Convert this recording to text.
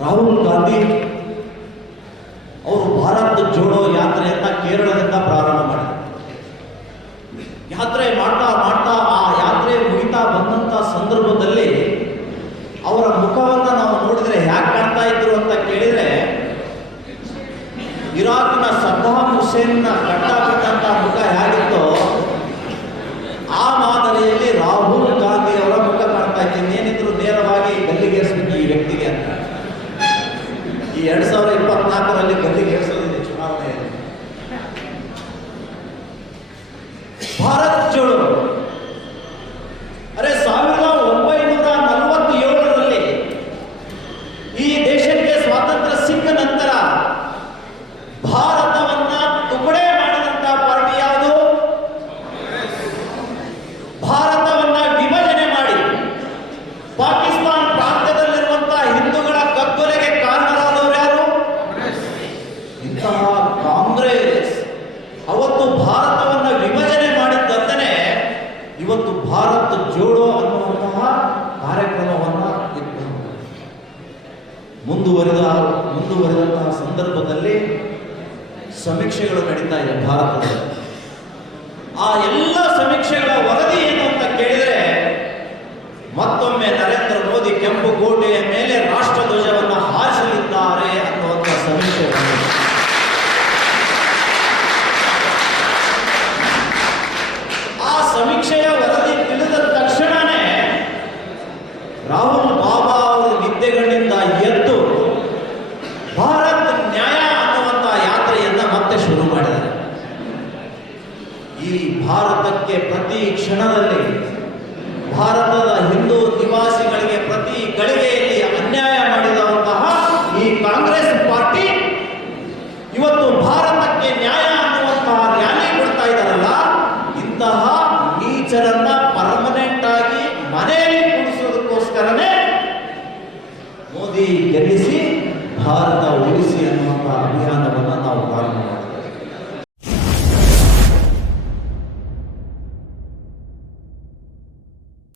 ರಾಹುಲ್ ಗಾಂಧಿ ಅವರು ಭಾರತ್ ಜೋಡೋ ಯಾತ್ರೆಯನ್ನ ಕೇರಳದಿಂದ ಪ್ರಾರಂಭ ಮಾಡಿದರು. ಯಾತ್ರೆ ಮಾಡ್ತಾ ಮಾಡ್ತಾ ಆ ಯಾತ್ರೆ ಮುಗಿತಾ ಬಂದಂತ ಸಂದರ್ಭದಲ್ಲಿ ಅವರ ಮುಖವನ್ನ ನಾವು ನೋಡಿದ್ರೆ ಯಾಕೆ ಕಾಣ್ತಾ ಇದ್ರು ಅಂತ ಕೇಳಿದ್ರೆ ಇರಾಕ್ನ ಸದ್ದಾಮ್ ಹುಸೇನ್ನ ಕಟ್ಟಾಬಿಟ್ಟಂತ ಮುಖ ಹೇಗಿತ್ತೋ ಎರಡ್ ಸಾವಿರದ ಇಪ್ಪತ್ನಾಲ್ಕರಲ್ಲಿ ಗಲ್ಲಿಗೇರಿಸೋದಿದೆ ಚುನಾವಣೆಯಲ್ಲಿ. ಭಾರತ್ ಭಾರತ್ ಜೋಡೋ ಅನ್ನುವಂತಹ ಕಾರ್ಯಕ್ರಮವನ್ನು ಇಟ್ಕೊಂಡು ಮುಂದುವರಿದ ಮುಂದುವರಿದಂತಹ ಸಂದರ್ಭದಲ್ಲಿ ಸಮೀಕ್ಷೆಗಳು ನಡೀತಾ ಇದೆ ಭಾರತದಲ್ಲಿ. ಆ ಎಲ್ಲ ಸಮೀಕ್ಷೆಗಳ ವರದಿ ಏನು ಅಂತ ಕೇಳಿದರೆ, ಮತ್ತೊಮ್ಮೆ ನರೇಂದ್ರ ಮೋದಿ ಕೆಂಪು ಕೋಟೆಯ ಮೇಲೆ ರಾಷ್ಟ್ರಧ್ವಜವನ್ನು ಹಾರಿಸಲಿದ್ದಾರೆ ಅನ್ನುವಂಥ ಸಮೀಕ್ಷೆ ಆ ಸಮೀಕ್ಷೆಯ ಭಾರತಕ್ಕೆ ಪ್ರತಿ ಕ್ಷಣದಲ್ಲಿ ಭಾರತದ ಹಿಂದೂ ನಿವಾಸಿಗಳಿಗೆ ಪ್ರತಿ ಗಳಿಗೆಯಲ್ಲಿ ಅನ್ಯಾಯ ಮಾಡಿದಂತಹ ಈ ಕಾಂಗ್ರೆಸ್ ಪಾರ್ಟಿ ಇವತ್ತು ಭಾರತಕ್ಕೆ ನ್ಯಾಯ ಅನ್ನುವಂತಹ ರ್ಯಾಲಿ ಕೊಡ್ತಾ ಇದ್ದಾರಲ್ಲ, ಇಂತಹ ನೀಚರನ್ನ ಪರ್ಮನೆಂಟ್ ಆಗಿ ಮನೆಯಲ್ಲಿ ಕೂಡಿಸೋದಕ್ಕೋಸ್ಕರನೇ ಮೋದಿ ಗೆಲ್ಲಿಸಿ ಭಾರತ ಉಳಿಸಿ ಅನ್ನುವಂತಹ ಅಭಿಯಾನವನ್ನು ನಾವು ಪ್ರಾರಂಭ